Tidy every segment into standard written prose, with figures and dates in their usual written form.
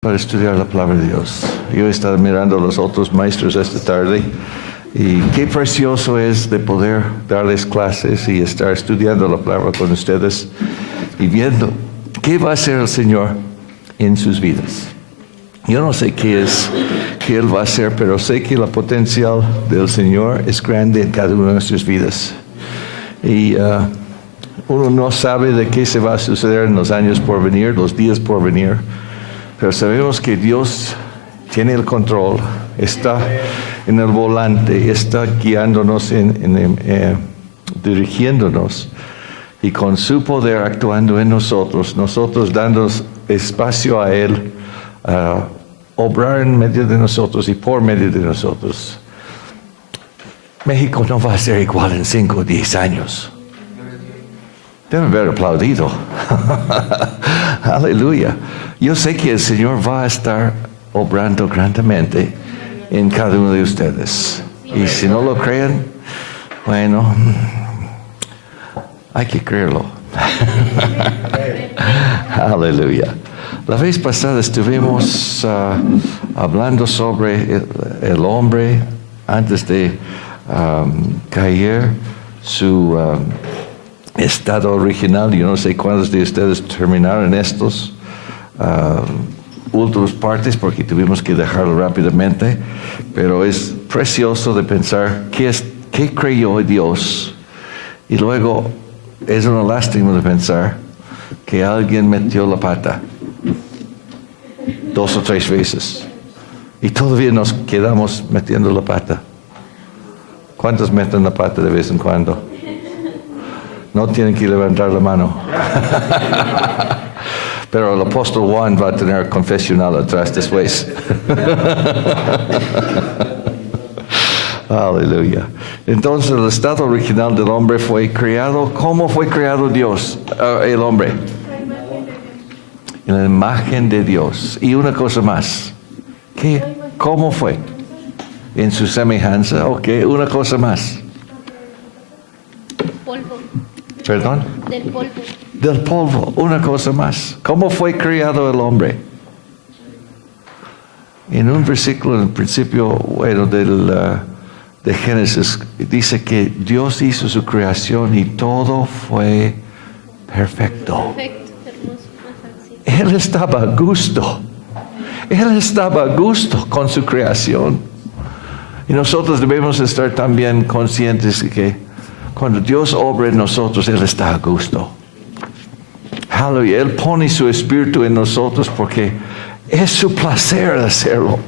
para estudiar la palabra de Dios. Yo he estado mirando a los otros maestros esta tarde y qué precioso es de poder darles clases y estar estudiando la palabra con ustedes y viendo qué va a hacer el Señor en sus vidas. Yo no sé qué es que Él va a hacer, pero sé que la potencial del Señor es grande en cada una de nuestras vidas. Y uno no sabe de qué se va a suceder en los años por venir, los días por venir, pero sabemos que Dios tiene el control, está en el volante, está guiándonos, dirigiéndonos y con su poder actuando en nosotros dando espacio a Él, obrar en medio de nosotros y por medio de nosotros. México no va a ser igual en 5 o 10 años. Debe haber aplaudido. Aleluya. Yo sé que el Señor va a estar obrando grandemente en cada uno de ustedes. Y si no lo creen, bueno, hay que creerlo. Aleluya. La vez pasada estuvimos hablando sobre el hombre antes de caer, su estado original. Yo no sé cuántos de ustedes terminaron estos últimas partes porque tuvimos que dejarlo rápidamente, pero es precioso de pensar qué creyó Dios, y luego es una lástima de pensar que alguien metió la pata 2 o 3 veces y todavía nos quedamos metiendo la pata. ¿Cuántos meten la pata de vez en cuando? No tienen que levantar la mano. Pero el apóstol Juan va a tener confesional atrás después. Aleluya. Entonces el estado original del hombre fue creado. ¿Cómo fue creado Dios, el hombre? En la imagen de Dios. Y una cosa más. ¿Cómo fue? En su semejanza. Ok, una cosa más. Polvo. ¿Perdón? Del polvo. Del polvo, una cosa más. ¿Cómo fue creado el hombre? En un versículo en el principio, de Génesis, dice que Dios hizo su creación y todo fue perfecto. Perfecto, hermoso. Ajá, sí. Él estaba a gusto. Él estaba a gusto con su creación. Y nosotros debemos estar también conscientes de que cuando Dios obra en nosotros, Él está a gusto. Aleluya. Él pone su espíritu en nosotros porque es su placer hacerlo.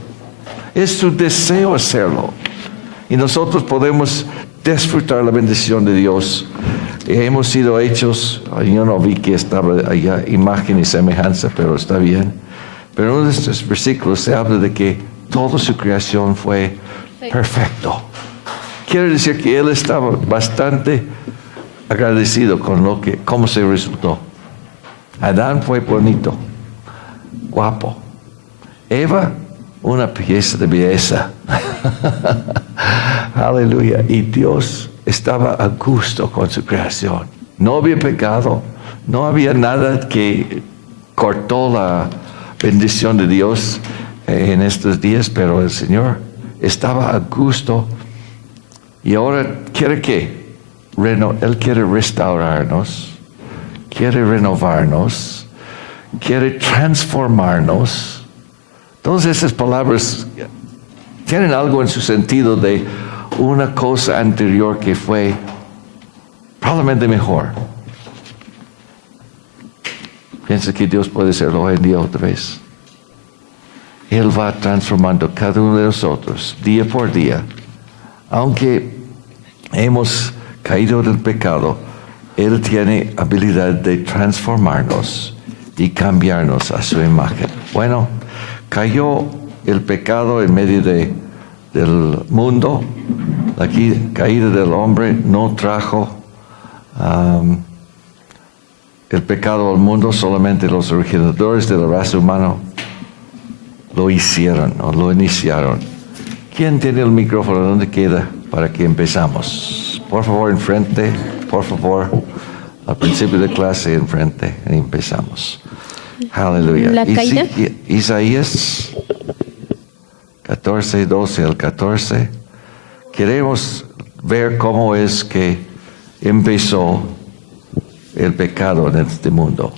Es su deseo hacerlo. Y nosotros podemos disfrutar la bendición de Dios. Hemos sido hechos, yo no vi que estaba allá imagen y semejanza, pero está bien. Pero en uno de estos versículos se habla de que toda su creación fue perfecto. Quiere decir que Él estaba bastante agradecido con cómo se resultó. Adán fue bonito, guapo. Eva, una pieza de belleza. Aleluya. Y Dios estaba a gusto con su creación. No había pecado, no había nada que cortó la bendición de Dios en estos días, pero el Señor estaba a gusto. Y ahora quiere que Él quiere restaurarnos, quiere renovarnos, quiere transformarnos. Todas esas palabras tienen algo en su sentido de una cosa anterior que fue probablemente mejor. Piensa que Dios puede hacerlo hoy en día otra vez. Él va transformando cada uno de nosotros día por día. Aunque hemos caído del pecado, Él tiene habilidad de transformarnos y cambiarnos a su imagen. Bueno, cayó el pecado en medio del mundo. La caída del hombre no trajo el pecado al mundo, solamente los originadores de la raza humana lo hicieron o lo iniciaron. ¿Quién tiene el micrófono? ¿Dónde queda? Para que empezamos. Por favor, enfrente. Por favor, al principio de clase, enfrente. Y empezamos. Aleluya. La caída. Isaías 14, 12 al 14. Queremos ver cómo es que empezó el pecado en este mundo.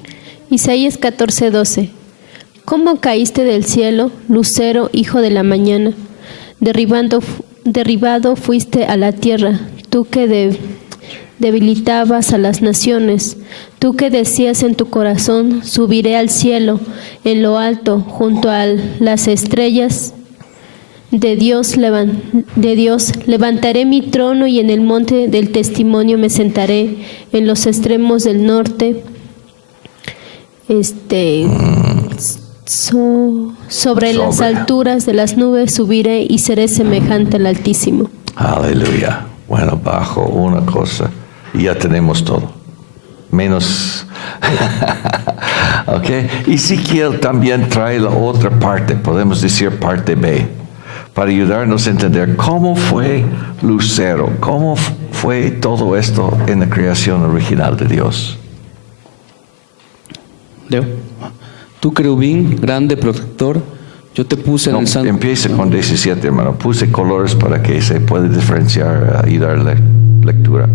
Isaías 14:12. ¿Cómo caíste del cielo, lucero, hijo de la mañana? Derribado fuiste a la tierra, tú que debilitabas a las naciones, tú que decías en tu corazón, subiré al cielo, en lo alto, junto a las estrellas de Dios, levantaré mi trono y en el monte del testimonio me sentaré, en los extremos del norte, sobre las alturas de las nubes subiré y seré semejante al Altísimo. Aleluya. Bueno, bajo una cosa y ya tenemos todo. Menos. Ok. Ezequiel también trae la otra parte, podemos decir parte B, para ayudarnos a entender cómo fue Lucero, cómo fue todo esto en la creación original de Dios. Leo. Tú, querubín, grande protector, yo te puse en el santo. Empieza con 17, hermano. Puse colores para que se pueda diferenciar y darle lectura.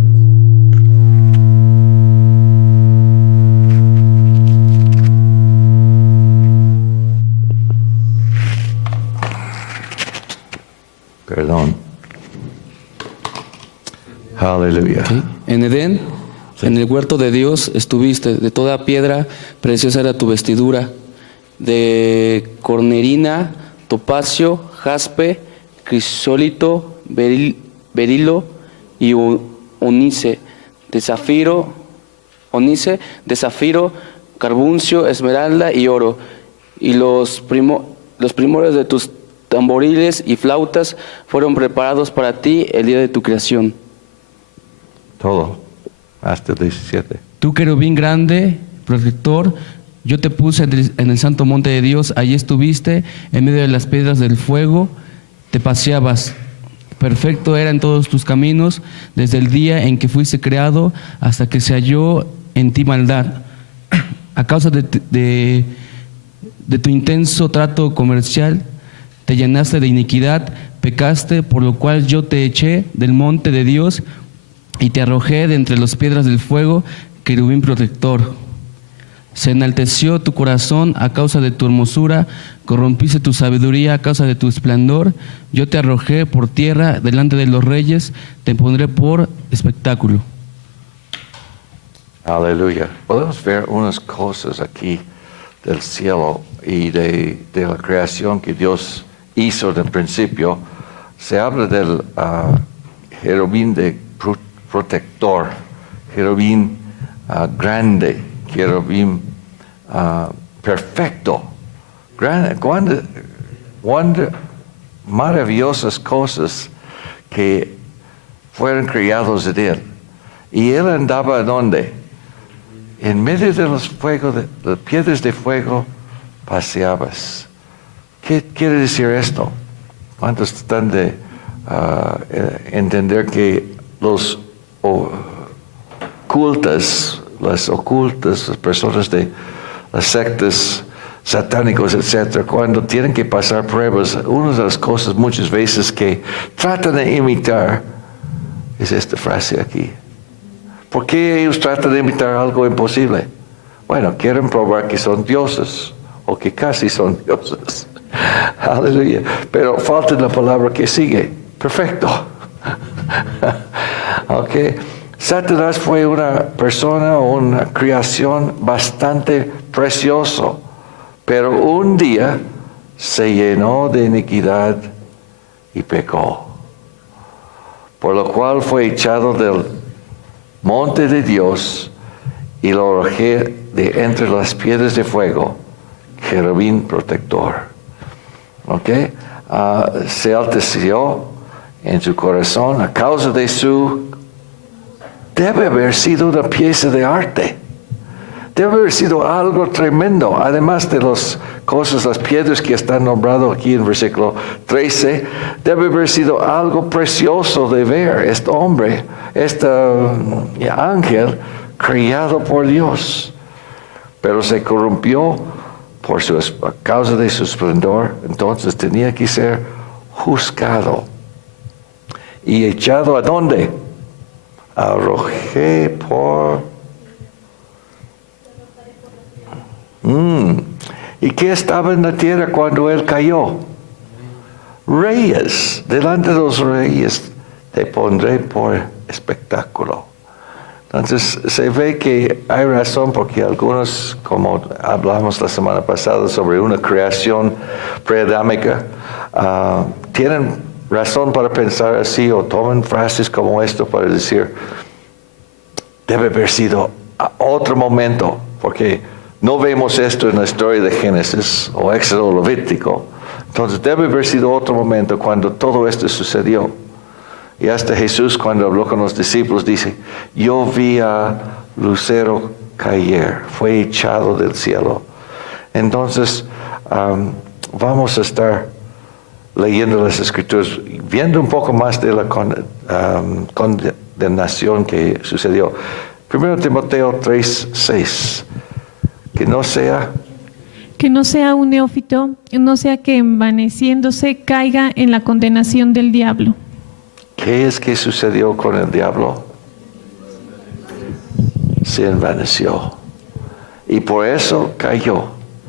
Perdón. Aleluya. ¿Sí? En Edén, en el huerto de Dios estuviste, de toda piedra preciosa era tu vestidura, de cornerina, topacio, jaspe, crisólito, berilo y onice, de zafiro, carbuncio, esmeralda y oro, y los primores de tus tamboriles y flautas fueron preparados para ti el día de tu creación. Todo. Hasta el 17. Tú, querubín grande, protector, yo te puse en el santo monte de Dios, allí estuviste, en medio de las piedras del fuego, te paseabas. Perfecto era en todos tus caminos, desde el día en que fuiste creado hasta que se halló en ti maldad. A causa de tu intenso trato comercial, te llenaste de iniquidad, pecaste, por lo cual yo te eché del monte de Dios y te arrojé de entre las piedras del fuego, querubín protector. Se enalteció tu corazón a causa de tu hermosura, corrompiste tu sabiduría a causa de tu esplendor. Yo te arrojé por tierra delante de los reyes, te pondré por espectáculo. Aleluya. Podemos ver unas cosas aquí del cielo y de la creación que Dios hizo en el principio. Se habla del querubín de protector, querubín grande, querubín perfecto. Cuando maravillosas cosas que fueron creados de él. Y él andaba ¿dónde? En medio de los fuegos, de las piedras de fuego, paseabas. ¿Qué quiere decir esto? ¿Cuántos están de entender que los las personas de las sectas satánicos, etcétera, cuando tienen que pasar pruebas, una de las cosas muchas veces que tratan de imitar es esta frase aquí. ¿Por qué ellos tratan de imitar algo imposible? Bueno, quieren probar que son dioses o que casi son dioses. Aleluya. Pero falta la palabra que sigue. Perfecto. Ok. Satanás fue una persona o una creación bastante precioso, pero un día se llenó de iniquidad y pecó, por lo cual fue echado del monte de Dios y lo arrojé de entre las piedras de fuego, querubín protector. ¿Ok? Se alteció en su corazón a causa de su... Debe haber sido una pieza de arte. Debe haber sido algo tremendo. Además de las cosas, las piedras que están nombradas aquí en versículo 13, debe haber sido algo precioso de ver. Este hombre, este ángel creado por Dios. Pero se corrompió a causa de su esplendor, entonces tenía que ser juzgado. ¿Y echado a dónde? Arrojé por... ¿Y qué estaba en la tierra cuando él cayó? Reyes. Delante de los reyes te pondré por espectáculo. Entonces se ve que hay razón porque algunos, como hablamos la semana pasada sobre una creación preadámica, tienen razón para pensar así o toman frases como esto para decir, debe haber sido a otro momento, porque no vemos esto en la historia de Génesis o Éxodo o Levítico. Entonces debe haber sido otro momento cuando todo esto sucedió. Y hasta Jesús, cuando habló con los discípulos, dice, yo vi a Lucero caer, fue echado del cielo. Entonces, vamos a estar leyendo las Escrituras, viendo un poco más de la condenación que sucedió. 1 Timoteo 3:6, que no sea un neófito, no sea que envaneciéndose caiga en la condenación del diablo. ¿Qué es que sucedió con el diablo? Se envaneció. Y por eso cayó.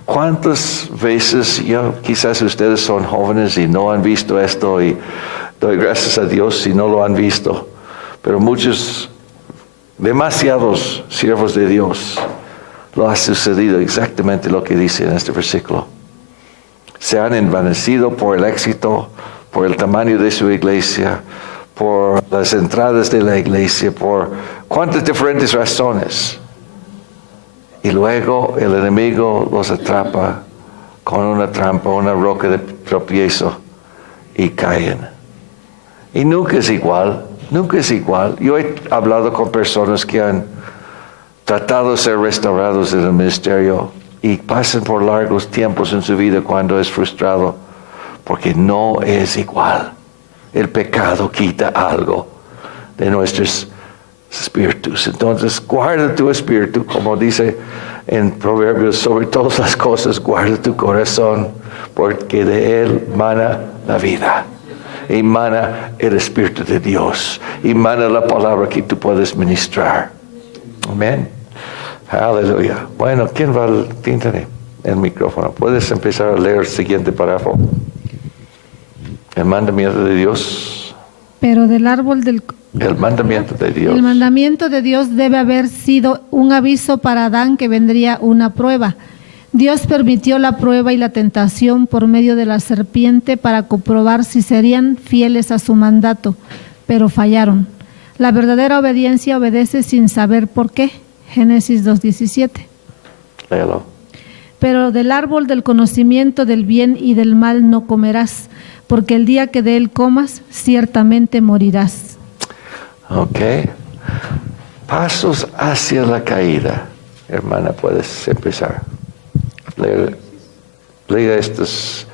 ¿Cuántas veces, quizás ustedes son jóvenes y no han visto esto, y doy gracias a Dios si no lo han visto, pero demasiados siervos de Dios, lo ha sucedido exactamente lo que dice en este versículo. Se han envanecido por el éxito, por el tamaño de su iglesia, por las entradas de la iglesia, por cuántas diferentes razones. Y luego el enemigo los atrapa con una trampa, una roca de tropiezo, y caen. Y nunca es igual, nunca es igual. Yo he hablado con personas que han tratado de ser restaurados en el ministerio y pasan por largos tiempos en su vida cuando es frustrado, porque no es igual. El pecado quita algo de nuestros espíritus. Entonces, guarda tu espíritu, como dice en Proverbios, sobre todas las cosas, guarda tu corazón, porque de él mana la vida. Y mana el Espíritu de Dios. Y mana la palabra que tú puedes ministrar. Amén. Aleluya. Bueno, ¿quién tiene el micrófono? Puedes empezar a leer el siguiente párrafo. El mandamiento de Dios. Pero del árbol del... El mandamiento de Dios. El mandamiento de Dios debe haber sido un aviso para Adán que vendría una prueba. Dios permitió la prueba y la tentación por medio de la serpiente para comprobar si serían fieles a su mandato, pero fallaron. La verdadera obediencia obedece sin saber por qué. Génesis 2:17. Léelo. Pero del árbol del conocimiento del bien y del mal no comerás, porque el día que de él comas, ciertamente morirás. Ok. Pasos hacia la caída. Hermana, puedes empezar. Lea estos.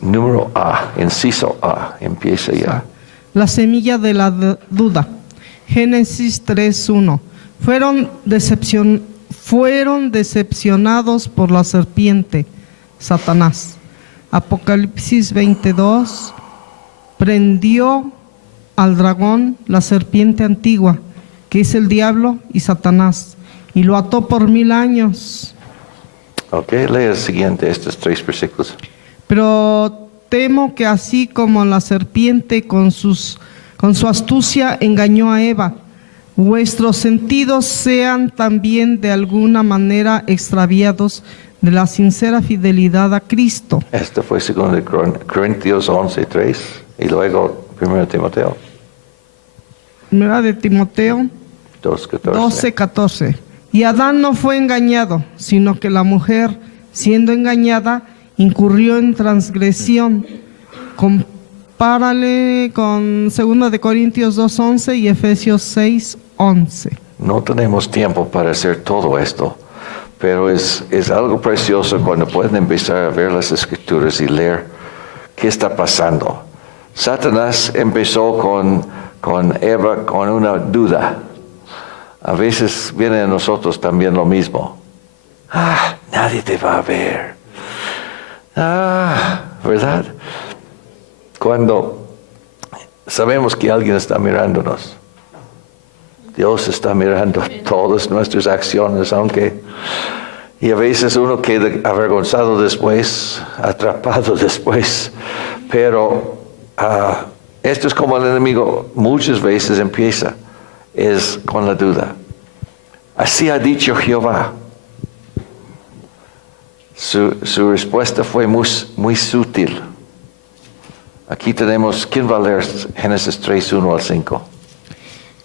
Número A, inciso A. Empieza ya. La semilla de la duda. Génesis 3:1. Fueron decepcionados por la serpiente, Satanás. Apocalipsis 22. Prendió al dragón, la serpiente antigua, que es el diablo y Satanás, y lo ató por 1000 años. Ok, lee el siguiente, estos 3 versículos. Pero temo que así como la serpiente con su astucia engañó a Eva, vuestros sentidos sean también de alguna manera extraviados de la sincera fidelidad a Cristo. Esto fue 2 Corintios 11:3 y luego 1 Timoteo 1 de Timoteo 12:14. Y Adán no fue engañado, sino que la mujer, siendo engañada, incurrió en transgresión. Compárale con 2 de Corintios 2:11 y Efesios 6:11. No tenemos tiempo para hacer todo esto, pero es algo precioso cuando pueden empezar a ver las Escrituras y leer qué está pasando. Satanás empezó con Eva con una duda. A veces viene a nosotros también lo mismo. Nadie te va a ver. ¿Verdad? Cuando sabemos que alguien está mirándonos, Dios está mirando todas nuestras acciones, y a veces uno queda avergonzado después, atrapado después, pero esto es como el enemigo muchas veces empieza, es con la duda. Así ha dicho Jehová. Su respuesta fue muy sutil. Aquí tenemos, ¿quién va a leer Génesis 3, 1 al 5?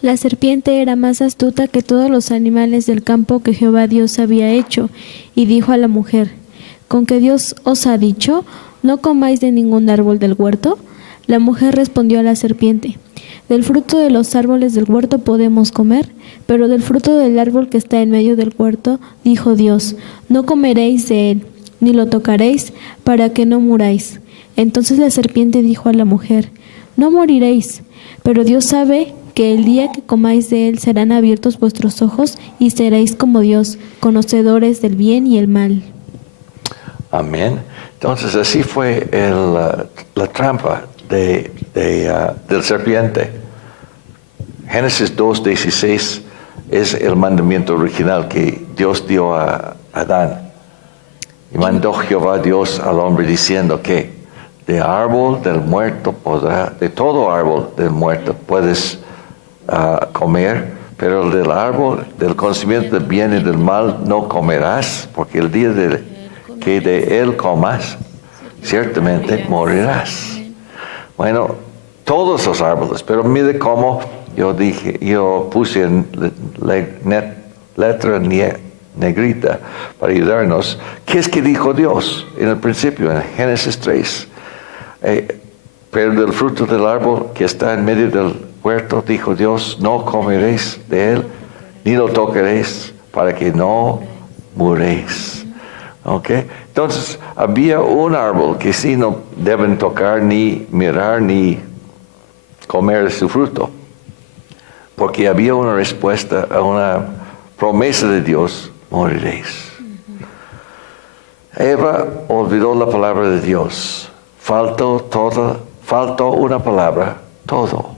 La serpiente era más astuta que todos los animales del campo que Jehová Dios había hecho, y dijo a la mujer, ¿con qué Dios os ha dicho, no comáis de ningún árbol del huerto? La mujer respondió a la serpiente, del fruto de los árboles del huerto podemos comer, pero del fruto del árbol que está en medio del huerto, dijo Dios, no comeréis de él, ni lo tocaréis, para que no muráis. Entonces la serpiente dijo a la mujer, no moriréis, pero Dios sabe que el día que comáis de él serán abiertos vuestros ojos y seréis como Dios, conocedores del bien y el mal. Amén. Entonces así fue la trampa del serpiente. Génesis 2:16 es el mandamiento original que Dios dio a Adán. Y mandó Jehová Dios al hombre diciendo que de árbol del muerto de todo árbol del muerto puedes comer, pero del árbol del conocimiento del bien y del mal no comerás, porque el día que de él comas, ciertamente morirás. Bueno, todos los árboles, pero mire cómo yo puse en letra negrita para ayudarnos. ¿Qué es que dijo Dios en el principio, en Génesis 3? Pero del fruto del árbol que está en medio del huerto, dijo Dios, no comeréis de él, ni lo tocaréis, para que no muréis. ¿Okay? Entonces, había un árbol que sí no deben tocar, ni mirar, ni comer de su fruto, porque había una respuesta a una promesa de Dios, moriréis. Eva olvidó la palabra de Dios, faltó una palabra, todo,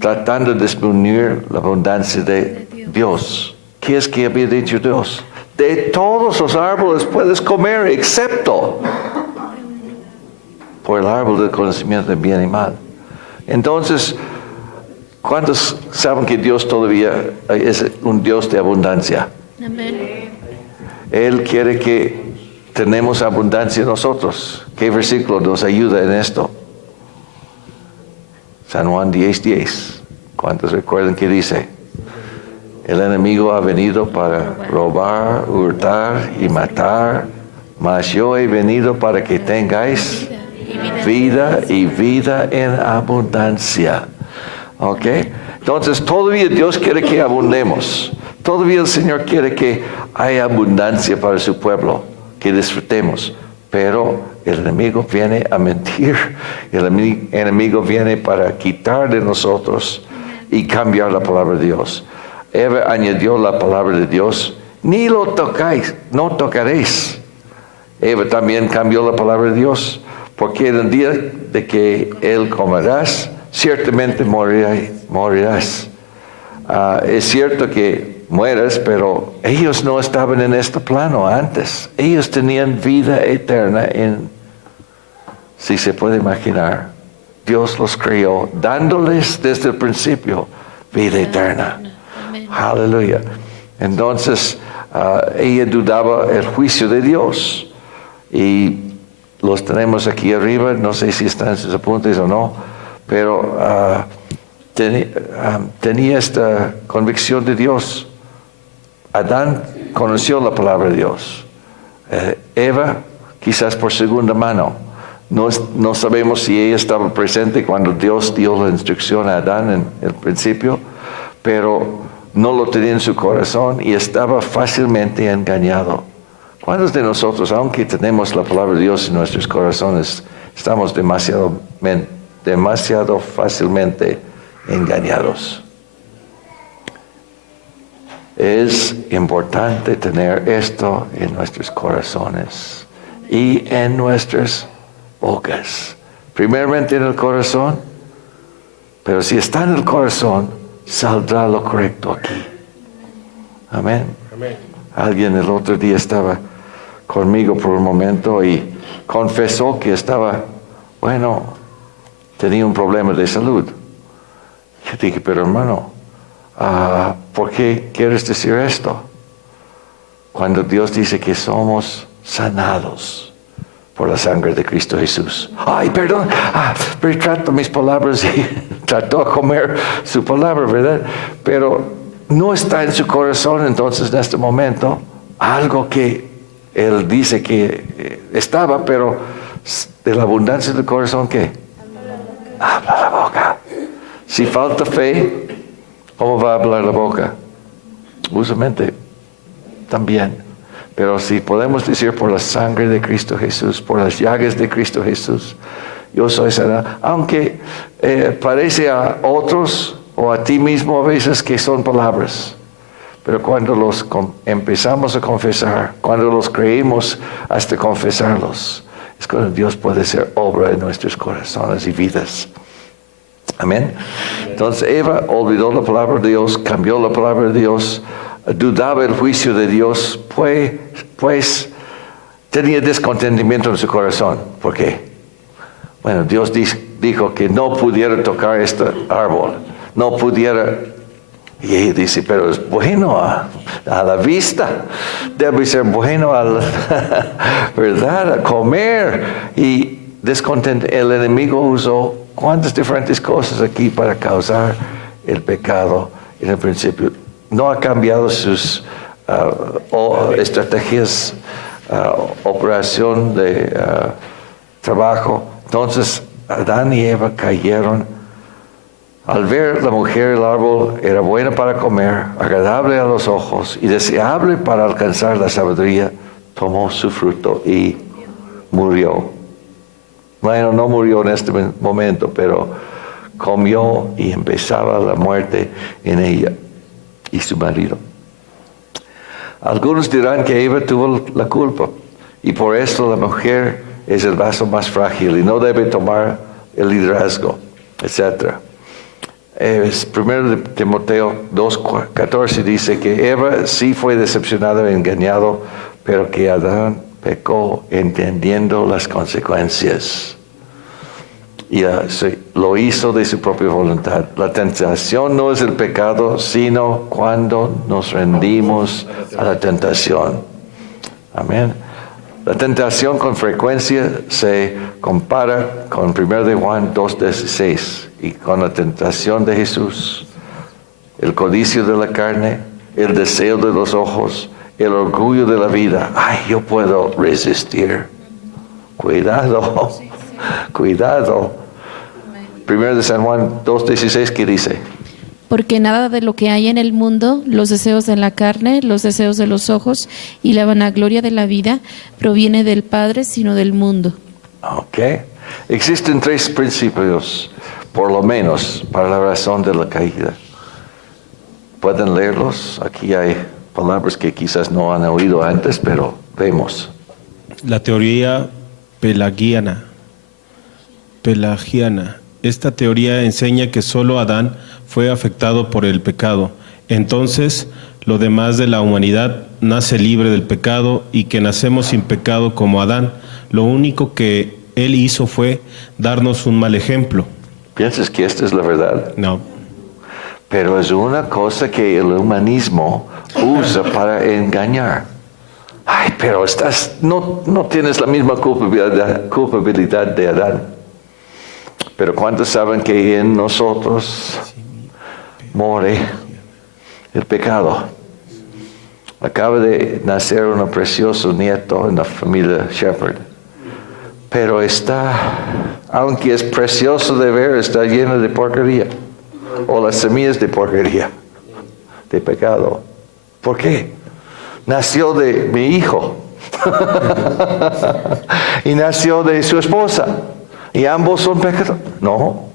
tratando de disminuir la abundancia de Dios. ¿Qué es que había dicho Dios? De todos los árboles puedes comer, excepto por el árbol del conocimiento de bien y mal. Entonces, ¿cuántos saben que Dios todavía es un Dios de abundancia? Amén. Él quiere que tenemos abundancia nosotros. ¿Qué versículo nos ayuda en esto? San Juan 10:10. ¿Cuántos recuerdan que dice? El enemigo ha venido para robar, hurtar y matar, mas yo he venido para que tengáis vida y vida en abundancia. ¿Ok? Entonces todavía Dios quiere que abundemos. Todavía el Señor quiere que haya abundancia para su pueblo, que disfrutemos. Pero el enemigo viene a mentir. El enemigo viene para quitar de nosotros y cambiar la palabra de Dios. Eva añadió la palabra de Dios, ni lo tocáis, no tocaréis. Eva también cambió la palabra de Dios, porque en el día de que él comerás, ciertamente morirás. Es cierto que mueres, pero ellos no estaban en este plano antes. Ellos tenían vida eterna si se puede imaginar. Dios los creó, dándoles desde el principio vida eterna. Aleluya. Entonces, ella dudaba el juicio de Dios. Y los tenemos aquí arriba, no sé si están en sus apuntes o no, pero tenía esta convicción de Dios. Adán conoció la palabra de Dios. Eva, quizás por segunda mano. No sabemos si ella estaba presente cuando Dios dio la instrucción a Adán en el principio, pero no lo tenía en su corazón y estaba fácilmente engañado. ¿Cuántos de nosotros, aunque tenemos la palabra de Dios en nuestros corazones, estamos demasiado fácilmente engañados? Es importante tener esto en nuestros corazones y en nuestras bocas. Primeramente en el corazón, pero si está en el corazón, saldrá lo correcto aquí. Amén. Alguien el otro día estaba conmigo por un momento y confesó que tenía un problema de salud. Yo dije, pero hermano, ¿por qué quieres decir esto? Cuando Dios dice que somos sanados por la sangre de Cristo Jesús. Ay, perdón, retrato mis palabras y trató de comer su palabra, ¿verdad? Pero no está en su corazón entonces en este momento algo que él dice que estaba, pero de la abundancia del corazón, ¿qué? Habla la boca. Si falta fe, ¿cómo va a hablar la boca? Usualmente también. Pero si podemos decir por la sangre de Cristo Jesús, por las llagas de Cristo Jesús, yo soy sanado. Aunque parece a otros o a ti mismo a veces que son palabras. Pero cuando los empezamos a confesar, cuando los creemos hasta confesarlos, es cuando Dios puede hacer obra en nuestros corazones y vidas. Amén. Entonces Eva olvidó la palabra de Dios, cambió la palabra de Dios, dudaba el juicio de Dios, pues tenía descontentamiento en su corazón. ¿Por qué? Bueno, Dios dijo que no pudiera tocar este árbol, no pudiera. Y ella dice, pero es bueno a la vista, debe ser bueno ¿verdad? A comer. Y descontento, el enemigo usó cuántas diferentes cosas aquí para causar el pecado en el principio. No ha cambiado sus estrategias, operación de trabajo. Entonces Adán y Eva cayeron. Al ver la mujer el árbol era bueno para comer, agradable a los ojos y deseable para alcanzar la sabiduría, tomó su fruto y murió. Bueno, no murió en este momento, pero comió y empezaba la muerte en ella y su marido. Algunos dirán que Eva tuvo la culpa y por esto la mujer es el vaso más frágil y no debe tomar el liderazgo, etc. 1 Timoteo 2:14 dice que Eva sí fue decepcionada y engañado, pero que Adán pecó entendiendo las consecuencias. Y lo hizo de su propia voluntad. La tentación no es el pecado, sino cuando nos rendimos a la tentación. Amén. La tentación con frecuencia se compara con 1 de Juan 2:16 y con la tentación de Jesús. El codicio de la carne, el deseo de los ojos, el orgullo de la vida. Ay, yo puedo resistir. Cuidado, cuidado. 1 de San Juan 2:16, ¿qué dice? Porque nada de lo que hay en el mundo, los deseos de la carne, los deseos de los ojos y la vanagloria de la vida, proviene del Padre, sino del mundo. Ok. Existen 3 principios, por lo menos, para la razón de la caída. ¿Pueden leerlos? Aquí hay palabras que quizás no han oído antes, pero vemos. La teoría pelagiana. Esta teoría enseña que solo Adán fue afectado por el pecado. Entonces, lo demás de la humanidad nace libre del pecado y que nacemos sin pecado como Adán. Lo único que él hizo fue darnos un mal ejemplo. ¿Piensas que esta es la verdad? No. Pero es una cosa que el humanismo usa para engañar. Ay, pero no tienes la misma culpabilidad de Adán. Pero ¿cuántos saben que en nosotros more el pecado? Acaba de nacer un precioso nieto en la familia Shepherd. Pero aunque es precioso de ver, está lleno de porquería. O las semillas de porquería, de pecado. ¿Por qué? Nació de mi hijo. Y nació de su esposa. ¿Y ambos son pecadores? No.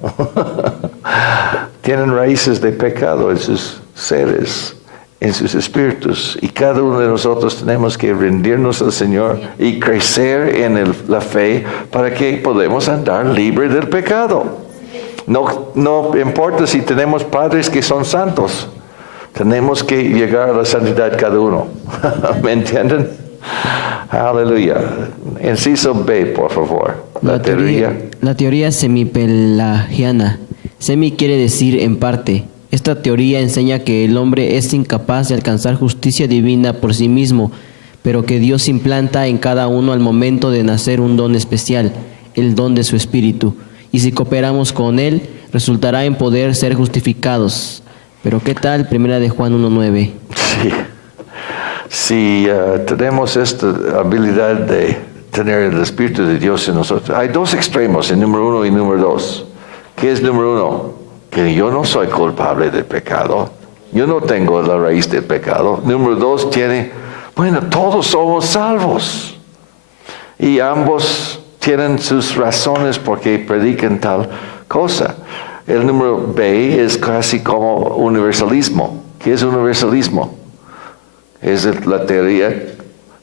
Tienen raíces de pecado en sus seres. en sus espíritus. Y cada uno de nosotros tenemos que rendirnos al Señor y crecer en la fe para que podamos andar libre del pecado. No importa si tenemos padres que son santos. Tenemos que llegar a la santidad cada uno. ¿Me entienden? Aleluya. Inciso B, por favor. La teoría semipelagiana. Semi quiere decir en parte. Esta teoría enseña que el hombre es incapaz de alcanzar justicia divina por sí mismo, pero que Dios implanta en cada uno al momento de nacer un don especial, el don de su espíritu. Y si cooperamos con él, resultará en poder ser justificados. Pero ¿qué tal? 1 Juan 1:9. Sí. Si tenemos esta habilidad de tener el Espíritu de Dios en nosotros, hay dos extremos, el número 1 y número 2. ¿Qué es número 1? Que yo no soy culpable del pecado. Yo no tengo la raíz del pecado. Número 2 todos somos salvos. Y ambos tienen sus razones por qué predican tal cosa. El número B es casi como universalismo. ¿Qué es universalismo? Es la teoría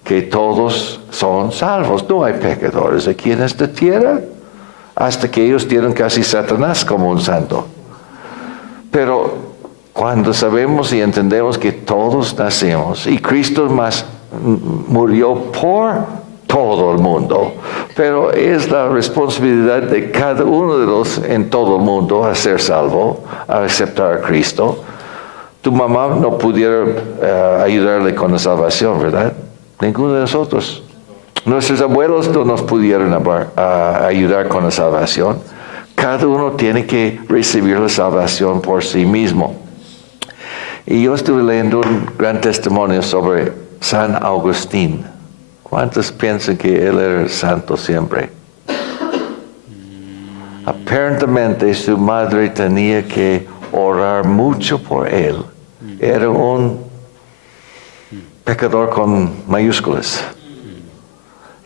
que todos son salvos. No hay pecadores aquí en esta tierra, hasta que ellos tienen casi Satanás como un santo. Pero cuando sabemos y entendemos que todos nacemos, y Cristo más murió por todo el mundo, pero es la responsabilidad de cada uno de los en todo el mundo a ser salvo, a aceptar a Cristo. Tu mamá no pudiera ayudarle con la salvación, ¿verdad? Ninguno de nosotros. Nuestros abuelos no nos pudieron ayudar con la salvación. Cada uno tiene que recibir la salvación por sí mismo. Y yo estuve leyendo un gran testimonio sobre San Agustín. ¿Cuántos piensan que él era santo siempre? Aparentemente su madre tenía que orar mucho por él. Era un pecador con mayúsculas.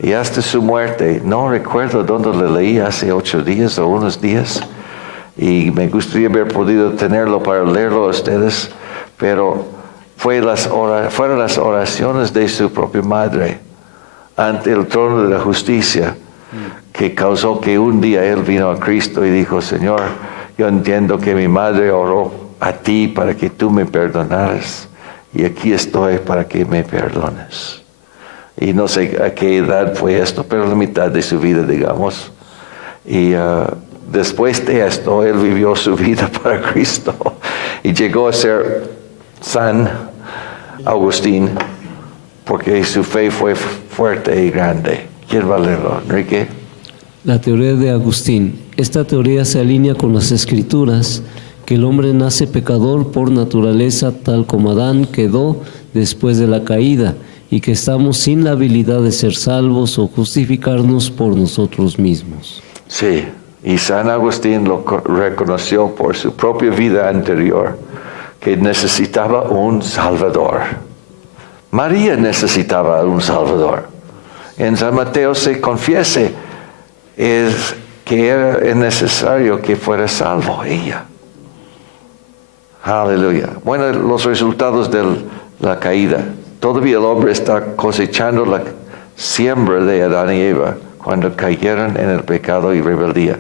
Y hasta su muerte, no recuerdo dónde le leí hace 8 días o unos días, y me gustaría haber podido tenerlo para leerlo a ustedes, pero fueron las oraciones de su propia madre ante el trono de la justicia que causó que un día él vino a Cristo y dijo: Señor, yo entiendo que mi madre oró a ti para que tú me perdonaras, y aquí estoy para que me perdones. Y no sé a qué edad fue esto, pero la mitad de su vida, digamos. Y después de esto, él vivió su vida para Cristo y llegó a ser San Agustín, porque su fe fue fuerte y grande. ¿Quién va a leerlo, Enrique? La teoría de Agustín. Esta teoría se alinea con las Escrituras, que el hombre nace pecador por naturaleza, tal como Adán quedó después de la caída, y que estamos sin la habilidad de ser salvos o justificarnos por nosotros mismos. Sí, y San Agustín lo reconoció por su propia vida anterior, que necesitaba un Salvador. María necesitaba un Salvador. En San Mateo se confiesa que era necesario que fuera salvo ella. Aleluya. Bueno, los resultados de la caída. Todavía el hombre está cosechando la siembra de Adán y Eva cuando cayeron en el pecado y rebeldía.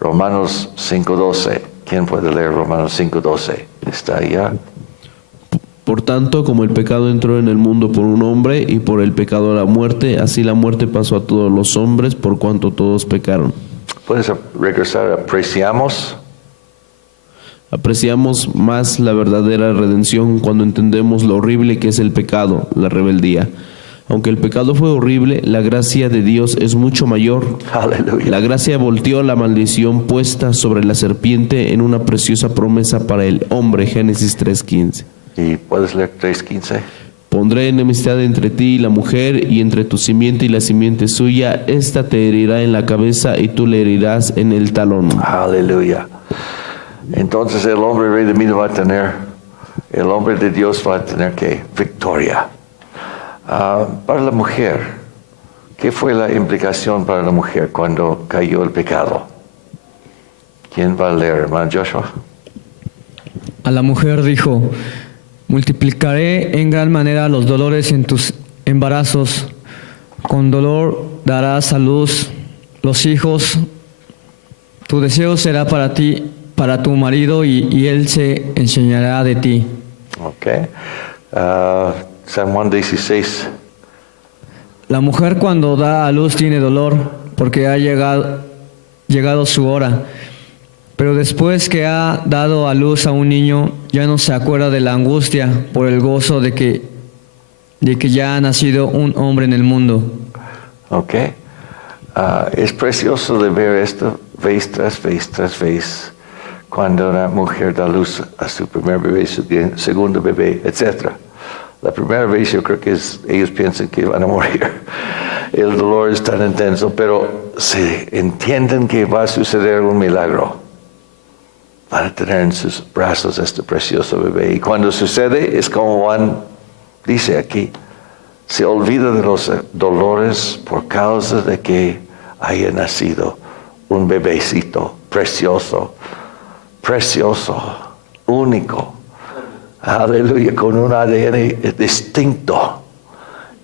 Romanos 5:12. ¿Quién puede leer Romanos 5:12? ¿Está allá? Por tanto, como el pecado entró en el mundo por un hombre, y por el pecado la muerte, así la muerte pasó a todos los hombres, por cuanto todos pecaron. ¿Puedes regresar? Apreciamos más la verdadera redención cuando entendemos lo horrible que es el pecado, la rebeldía. Aunque el pecado fue horrible, la gracia de Dios es mucho mayor. Aleluya. La gracia volteó la maldición puesta sobre la serpiente en una preciosa promesa para el hombre. Génesis 3:15. ¿Y puedes leer 3:15? Pondré enemistad entre ti y la mujer, y entre tu simiente y la simiente suya. Esta te herirá en la cabeza y tú le herirás en el talón. Aleluya. Entonces el hombre redimido el hombre de Dios va a tener ¿qué? Victoria. Para la mujer, ¿qué fue la implicación para la mujer cuando cayó el pecado? ¿Quién va a leer, hermano Joshua? A la mujer dijo: Multiplicaré en gran manera los dolores en tus embarazos. Con dolor darás a luz los hijos. Tu deseo será para ti, para tu marido, y él se enseñará de ti. Okay. San Juan 16. La mujer cuando da a luz tiene dolor porque ha llegado su hora. Pero después que ha dado a luz a un niño, ya no se acuerda de la angustia por el gozo de que ya ha nacido un hombre en el mundo. Ok. Es precioso de ver esto vez tras vez tras vez, cuando una mujer da luz a su primer bebé, su segundo bebé, etc. La primera vez yo creo que ellos piensan que van a morir. El dolor es tan intenso, pero se entienden que va a suceder un milagro. Van a tener en sus brazos este precioso bebé. Y cuando sucede, es como Juan dice aquí, se olvida de los dolores por causa de que haya nacido un bebecito precioso, único. Aleluya, con un ADN distinto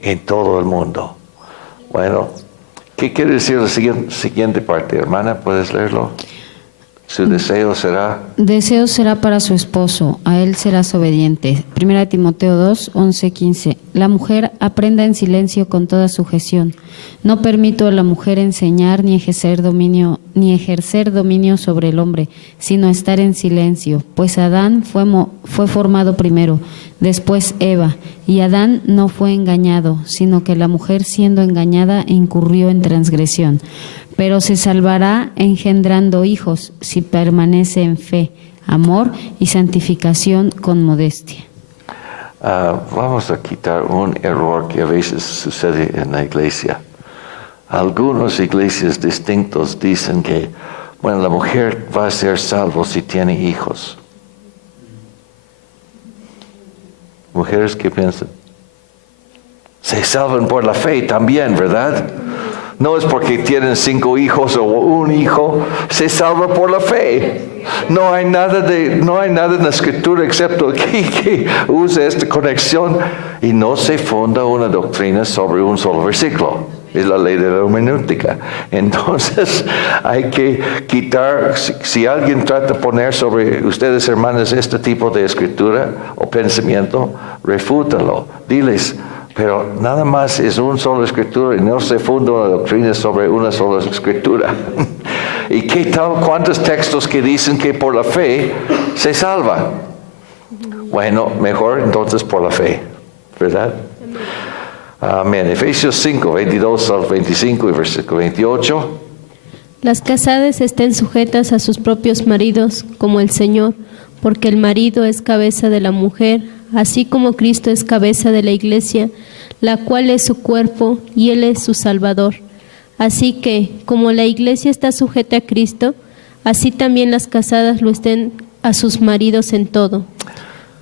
en todo el mundo. Bueno, ¿qué quiere decir la siguiente parte, hermana? ¿Puedes leerlo? Su deseo será... Deseo será para su esposo, a él serás obediente. 1 Timoteo 2, 11, 15. La mujer aprenda en silencio con toda sujeción. No permito a la mujer enseñar ni ejercer dominio sobre el hombre, sino estar en silencio. Pues Adán fue formado primero, después Eva, y Adán no fue engañado, sino que la mujer siendo engañada incurrió en transgresión. Pero se salvará engendrando hijos si permanece en fe, amor y santificación con modestia. Vamos a quitar un error que a veces sucede en la iglesia. Algunas iglesias distintas dicen que, bueno, la mujer va a ser salva si tiene hijos. Mujeres, ¿qué piensan? Se salvan por la fe también, ¿verdad? No es porque tienen 5 hijos o un hijo, se salva por la fe. No hay nada en la escritura excepto aquí que use esta conexión, y no se funda una doctrina sobre un solo versículo. Es la ley de la hermenéutica. Entonces hay que quitar, si alguien trata de poner sobre ustedes, hermanas, este tipo de escritura o pensamiento, refútalo. Diles, pero nada más es una sola escritura y no se funda una doctrina sobre una sola escritura. ¿Y qué tal? ¿Cuántos textos que dicen que por la fe se salva? Bueno, mejor entonces por la fe, ¿verdad? Amén. Efesios 5, 22 al 25 y versículo 28. Las casadas estén sujetas a sus propios maridos como el Señor, porque el marido es cabeza de la mujer, así como Cristo es cabeza de la iglesia, la cual es su cuerpo y Él es su Salvador. Así que, como la iglesia está sujeta a Cristo, así también las casadas lo estén a sus maridos en todo.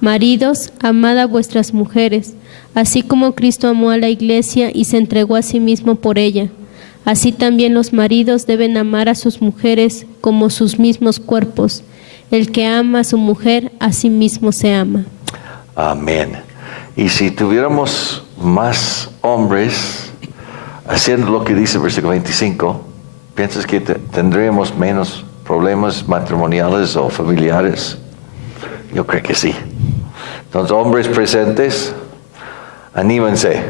Maridos, amad a vuestras mujeres, así como Cristo amó a la iglesia y se entregó a sí mismo por ella. Así también los maridos deben amar a sus mujeres como sus mismos cuerpos. El que ama a su mujer, a sí mismo se ama. Amén. Y si tuviéramos más hombres haciendo lo que dice el versículo 25, ¿piensas que tendríamos menos problemas matrimoniales o familiares? Yo creo que sí. Entonces, hombres presentes, anímense.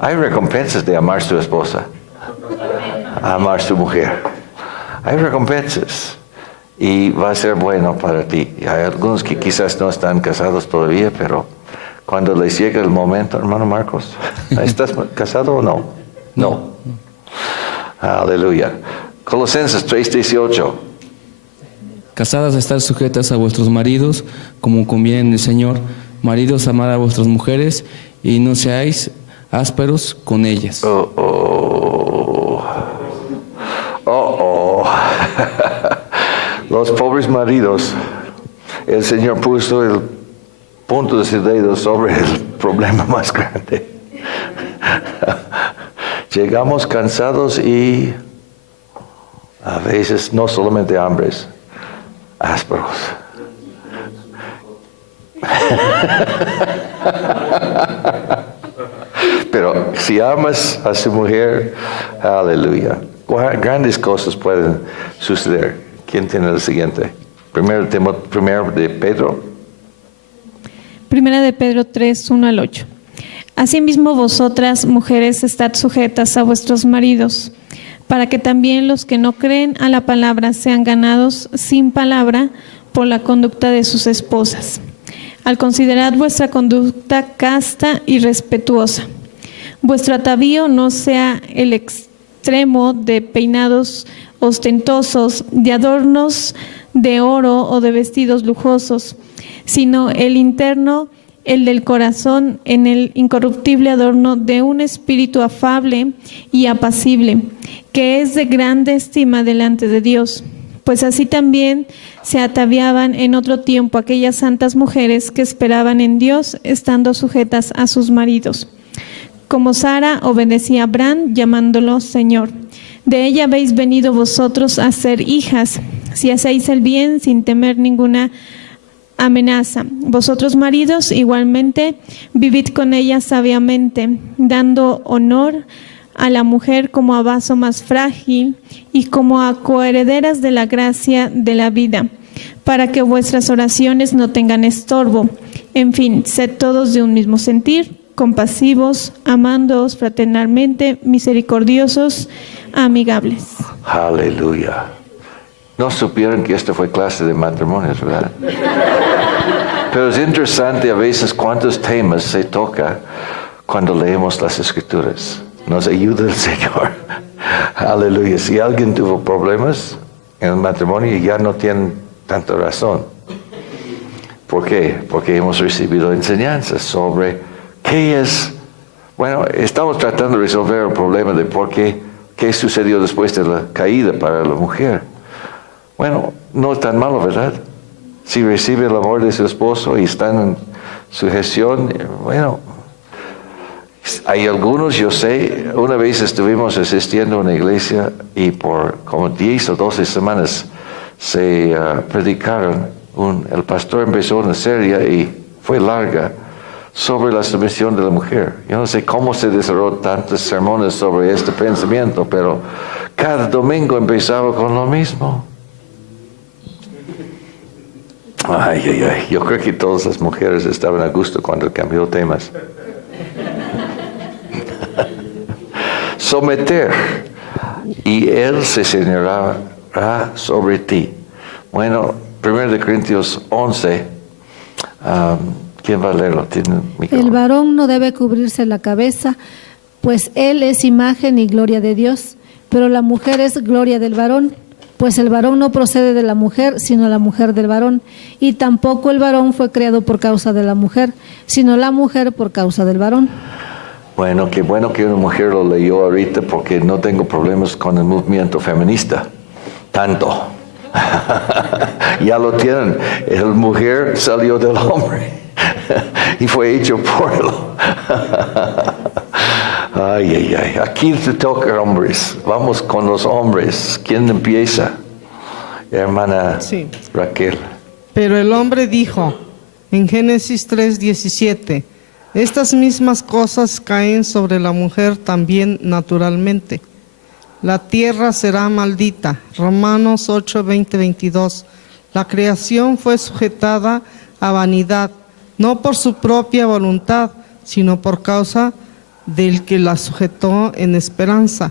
Hay recompensas de amar a su esposa, amar a su mujer. Hay recompensas. Y va a ser bueno para ti. Y hay algunos que quizás no están casados todavía, pero cuando les llegue el momento, hermano Marcos, ¿estás casado o no? No. Aleluya. Colosenses 3:18. Casadas, estar sujetas a vuestros maridos, como conviene en el Señor. Maridos, amad a vuestras mujeres y no seáis ásperos con ellas. Los pobres maridos, el Señor puso el punto de su dedo sobre el problema más grande. Llegamos cansados y a veces no solamente hambres, ásperos. Pero si amas a su mujer, aleluya. Grandes cosas pueden suceder. ¿Quién tiene el siguiente? Primero de Pedro. Primera de Pedro 3, 1 al 8. Asimismo vosotras, mujeres, estad sujetas a vuestros maridos, para que también los que no creen a la palabra sean ganados sin palabra por la conducta de sus esposas. Al considerar vuestra conducta casta y respetuosa. Vuestro atavío no sea el extremo de peinados ostentosos, de adornos de oro o de vestidos lujosos, sino el interno, el del corazón, en el incorruptible adorno de un espíritu afable y apacible, que es de grande estima delante de Dios. Pues así también se ataviaban en otro tiempo aquellas santas mujeres que esperaban en Dios, estando sujetas a sus maridos. Como Sara obedecía a Abraham, llamándolo Señor. De ella habéis venido vosotros a ser hijas, si hacéis el bien sin temer ninguna amenaza. Vosotros maridos igualmente vivid con ella sabiamente, dando honor a la mujer como a vaso más frágil y como a coherederas de la gracia de la vida, para que vuestras oraciones no tengan estorbo. En fin, sed todos de un mismo sentir, compasivos, amándoos fraternalmente, misericordiosos, amigables. Aleluya. No supieron que esta fue clase de matrimonios, ¿verdad? Pero es interesante a veces cuántos temas se toca cuando leemos las Escrituras. Nos ayuda el Señor. Aleluya. Si alguien tuvo problemas en el matrimonio, ya no tienen tanta razón. ¿Por qué? Porque hemos recibido enseñanzas sobre qué es. Bueno, estamos tratando de resolver el problema de por qué sucedió después de la caída para la mujer. Bueno, no es tan malo, ¿verdad? Si recibe el amor de su esposo y están en sujeción, bueno, hay algunos, yo sé, una vez estuvimos asistiendo a una iglesia y por como 10 o 12 semanas se predicaron, el pastor empezó una serie y fue larga sobre la sumisión de la mujer. Yo no sé cómo se desarrolló tantos sermones sobre este pensamiento, pero cada domingo empezaba con lo mismo. Ay, yo creo que todas las mujeres estaban a gusto cuando cambió temas. Someter, y él se señorará sobre ti. Bueno, 1 Corintios 11, ¿quién va a leerlo? El varón no debe cubrirse la cabeza, pues él es imagen y gloria de Dios, pero la mujer es gloria del varón. Pues el varón no procede de la mujer, sino la mujer del varón. Y tampoco el varón fue creado por causa de la mujer, sino la mujer por causa del varón. Bueno, qué bueno que una mujer lo leyó ahorita porque no tengo problemas con el movimiento feminista. Tanto. Ya lo tienen. La mujer salió del hombre y fue hecho por él. Ay. Aquí te toca, hombres. Vamos con los hombres. ¿Quién empieza? Hermana Raquel. Pero el hombre dijo, en Génesis 3:17, estas mismas cosas caen sobre la mujer también naturalmente. La tierra será maldita. Romanos 8:20-22. La creación fue sujetada a vanidad, no por su propia voluntad, sino por causa del que la sujetó en esperanza.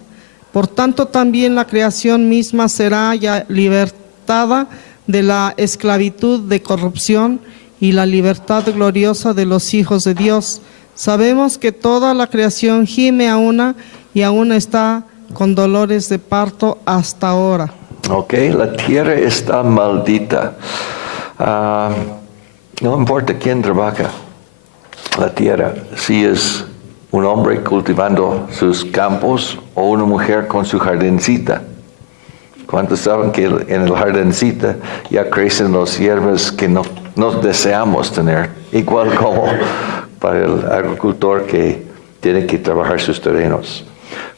Por tanto, también la creación misma será ya libertada de la esclavitud de corrupción y la libertad gloriosa de los hijos de Dios. Sabemos que toda la creación gime a una y aún está con dolores de parto hasta ahora. Ok, la tierra está maldita. No importa quién trabaja la tierra, si es un hombre cultivando sus campos o una mujer con su jardincita. ¿Cuántos saben que en el jardincita ya crecen las hierbas que no deseamos tener? Igual como para el agricultor que tiene que trabajar sus terrenos.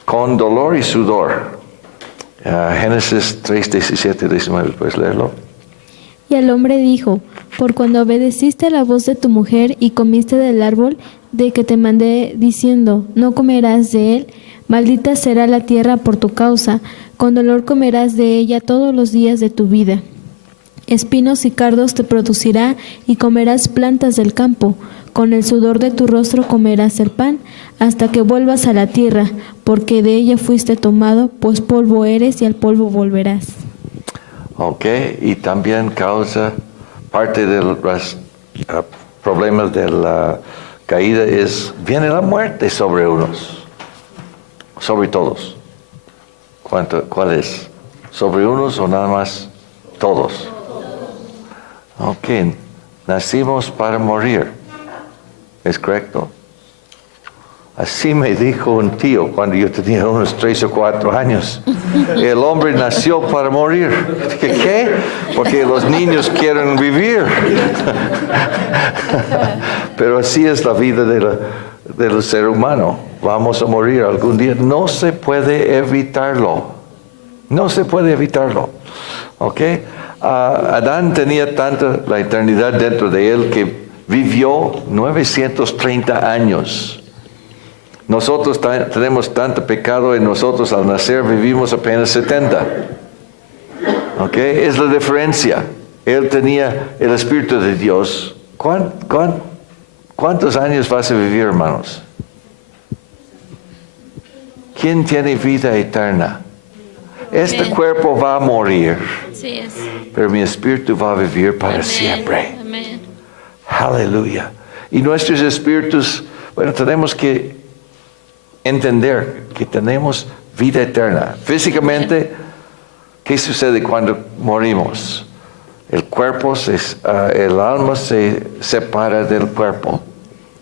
Con dolor y sudor. Génesis 3:17-19, ¿puedes leerlo? Y el hombre dijo, por cuando obedeciste a la voz de tu mujer y comiste del árbol de que te mandé diciendo, no comerás de él, maldita será la tierra por tu causa, con dolor comerás de ella todos los días de tu vida. Espinos y cardos te producirá y comerás plantas del campo. Con el sudor de tu rostro comerás el pan, hasta que vuelvas a la tierra, porque de ella fuiste tomado, pues polvo eres y al polvo volverás. Ok, y también causa parte de los problemas de la caída viene la muerte sobre unos, sobre todos. ¿Cuál es? ¿Sobre unos o nada más todos? Ok, nacimos para morir, ¿es correcto? Así me dijo un tío cuando yo tenía unos 3 o 4 años. El hombre nació para morir. ¿Qué? Porque los niños quieren vivir. Pero así es la vida del ser humano. Vamos a morir algún día. No se puede evitarlo. No se puede evitarlo. ¿Ok? Adán tenía la eternidad dentro de él que vivió 930 años. Nosotros tenemos tanto pecado en nosotros al nacer, vivimos apenas 70. ¿Ok? Es la diferencia. Él tenía el Espíritu de Dios. ¿Cuántos años vas a vivir, hermanos? ¿Quién tiene vida eterna? Este cuerpo va a morir, pero mi espíritu va a vivir para siempre. Amén. Aleluya. Y nuestros espíritus, tenemos que entender que tenemos vida eterna. Físicamente, ¿qué sucede cuando morimos? El cuerpo, el alma se separa del cuerpo.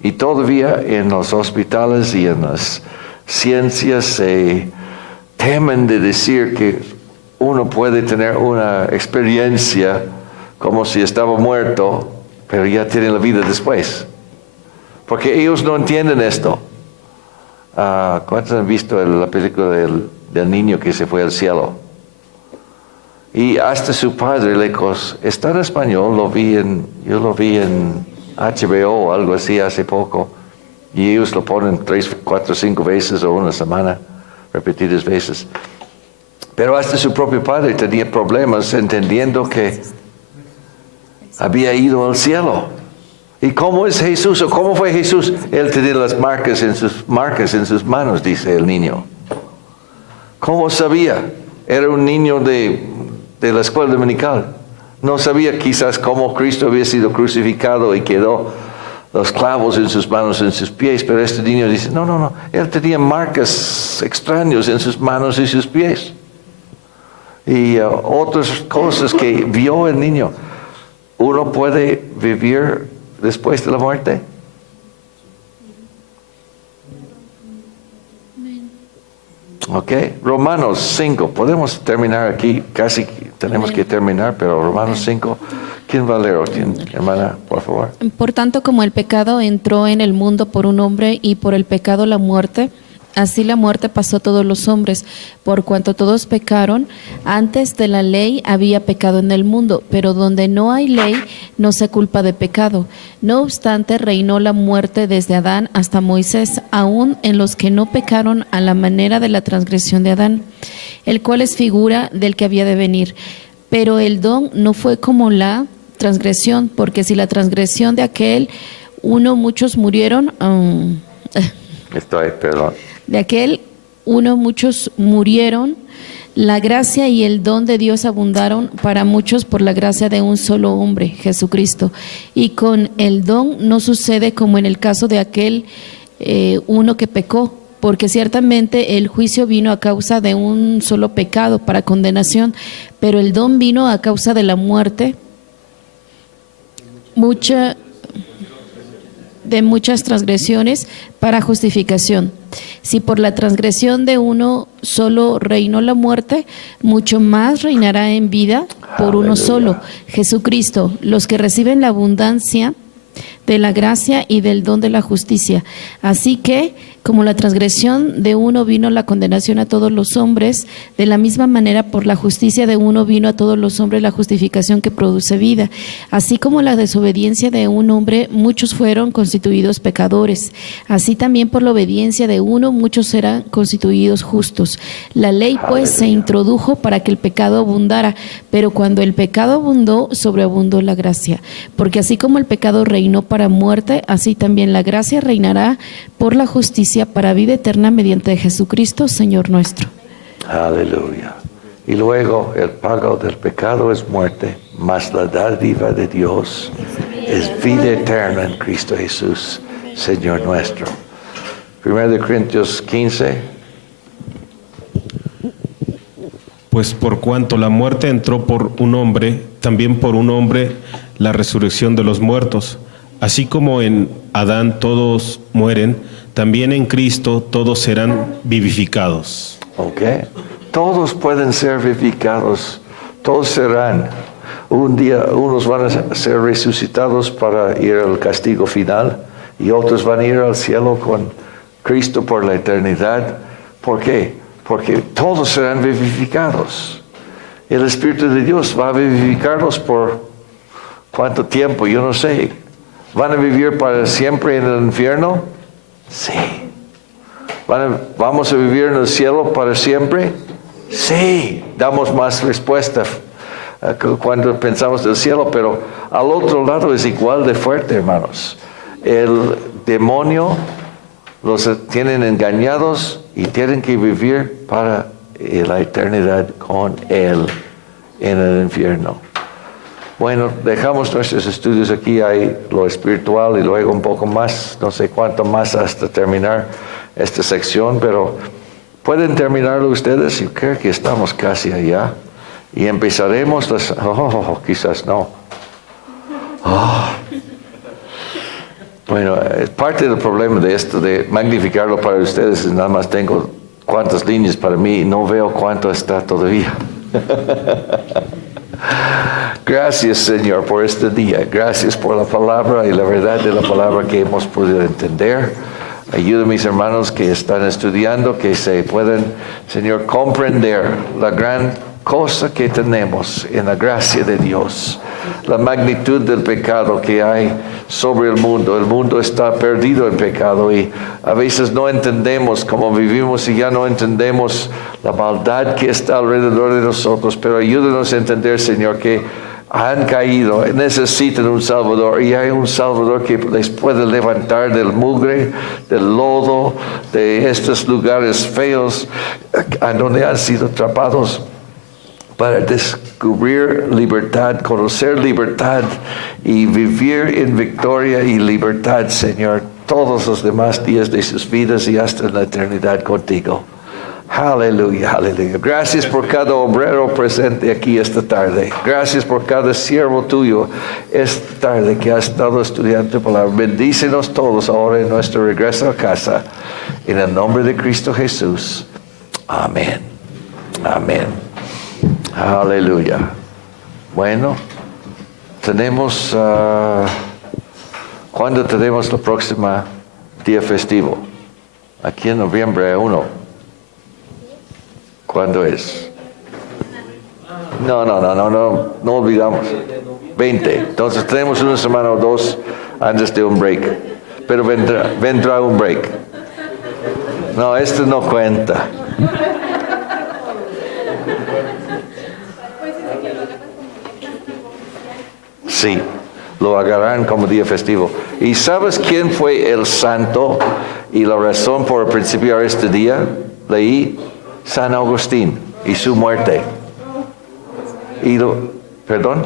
Y todavía en los hospitales y en las ciencias se temen de decir que uno puede tener una experiencia como si estaba muerto, pero ya tiene la vida después. Porque ellos no entienden esto. ¿Cuántos han visto la película del niño que se fue al cielo? Y hasta su padre está en español, yo lo vi en HBO o algo así hace poco, y ellos lo ponen 3, 4, 5 veces o una semana, repetidas veces. Pero hasta su propio padre tenía problemas entendiendo que había ido al cielo. ¿Y cómo es Jesús? ¿O cómo fue Jesús? Él tenía las marcas en sus manos, dice el niño. ¿Cómo sabía? Era un niño de la escuela dominical. No sabía quizás cómo Cristo había sido crucificado y quedó los clavos en sus manos, en sus pies. Pero este niño dice, no. Él tenía marcas extrañas en sus manos y sus pies. Y otras cosas que vio el niño. Uno puede vivir después de la muerte. Ok, Romanos 5, podemos terminar aquí, casi tenemos que terminar, pero Romanos 5, ¿quién va a leer? Hermana, por favor. Por tanto, como el pecado entró en el mundo por un hombre y por el pecado la muerte, así la muerte pasó a todos los hombres, por cuanto todos pecaron. Antes de la ley había pecado en el mundo, pero donde no hay ley no se culpa de pecado. No obstante, reinó la muerte desde Adán hasta Moisés, aún en los que no pecaron a la manera de la transgresión de Adán, el cual es figura del que había de venir. Pero el don no fue como la transgresión, porque si la transgresión de aquel uno muchos murieron, de aquel uno muchos murieron, la gracia y el don de Dios abundaron para muchos por la gracia de un solo hombre, Jesucristo. Y con el don no sucede como en el caso de aquel uno que pecó, porque ciertamente el juicio vino a causa de un solo pecado para condenación, pero el don vino a causa de la muerte de muchas transgresiones para justificación. Si por la transgresión de uno solo reinó la muerte, mucho más reinará en vida por uno solo, Jesucristo. Los que reciben la abundancia de la gracia y del don de la justicia. Así que, como la transgresión de uno vino la condenación a todos los hombres, de la misma manera por la justicia de uno vino a todos los hombres la justificación que produce vida. Así como la desobediencia de un hombre, muchos fueron constituidos pecadores. Así también por la obediencia de uno, muchos serán constituidos justos. La ley, pues, se introdujo para que el pecado abundara, pero cuando el pecado abundó, sobreabundó la gracia. Porque así como el pecado reinó para muerte, así también la gracia reinará por la justicia para vida eterna mediante Jesucristo, Señor nuestro. Aleluya. Y luego el pago del pecado es muerte, mas la dádiva de Dios es vida eterna en Cristo Jesús, Señor nuestro. 1 Corintios 15. Pues por cuanto la muerte entró por un hombre, también por un hombre la resurrección de los muertos. Así como en Adán todos mueren, también en Cristo todos serán vivificados. Ok. Todos pueden ser vivificados. Todos serán. Un día unos van a ser resucitados para ir al castigo final y otros van a ir al cielo con Cristo por la eternidad. ¿Por qué? Porque todos serán vivificados. El Espíritu de Dios va a vivificarlos por ¿cuánto tiempo? Yo no sé. ¿Van a vivir para siempre en el infierno? Sí. ¿Vamos a vivir en el cielo para siempre? Sí. Damos más respuesta cuando pensamos del cielo, pero al otro lado es igual de fuerte, hermanos. El demonio los tienen engañados y tienen que vivir para la eternidad con Él en el infierno. Bueno, dejamos nuestros estudios aquí, hay lo espiritual y luego un poco más, no sé cuánto más hasta terminar esta sección, pero pueden terminarlo ustedes. Yo creo que estamos casi allá y empezaremos quizás no. Bueno, parte del problema de esto, de magnificarlo para ustedes, es nada más tengo cuántas líneas para mí y no veo cuánto está todavía. Gracias, Señor, por este día. Gracias por la palabra y la verdad de la palabra que hemos podido entender. Ayuda a mis hermanos que están estudiando, que se puedan, Señor, comprender la gran cosa que tenemos en la gracia de Dios, la magnitud del pecado que hay sobre el mundo. El mundo está perdido en pecado y a veces no entendemos cómo vivimos y ya no entendemos la maldad que está alrededor de nosotros, pero ayúdanos a entender, Señor, que han caído, necesitan un Salvador y hay un Salvador que les puede levantar del mugre, del lodo, de estos lugares feos a donde han sido atrapados, para descubrir libertad, conocer libertad y vivir en victoria y libertad, Señor, todos los demás días de sus vidas y hasta la eternidad contigo. Aleluya, aleluya. Gracias por cada obrero presente aquí esta tarde. Gracias por cada siervo tuyo esta tarde que ha estado estudiando tu palabra. Bendícenos todos ahora en nuestro regreso a casa. En el nombre de Cristo Jesús. Amén. Amén. Aleluya. Bueno, tenemos, ¿cuándo tenemos la próxima día festivo? Aquí en noviembre 1. ¿Cuándo es? No olvidamos. 20. Entonces tenemos una semana o dos antes de un break. Pero vendrá un break. No, esto no cuenta. Sí, lo agarran como día festivo. ¿Y sabes quién fue el santo y la razón por principiar este día? Leí San Agustín y su muerte. ¿Perdón?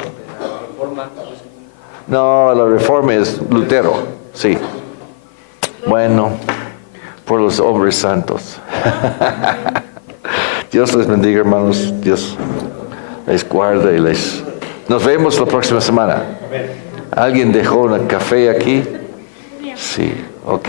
No, la reforma es Lutero, sí. Bueno, por los hombres santos. Dios les bendiga, hermanos. Dios les guarda y les... Nos vemos la próxima semana. ¿Alguien dejó un café aquí? Sí, ok.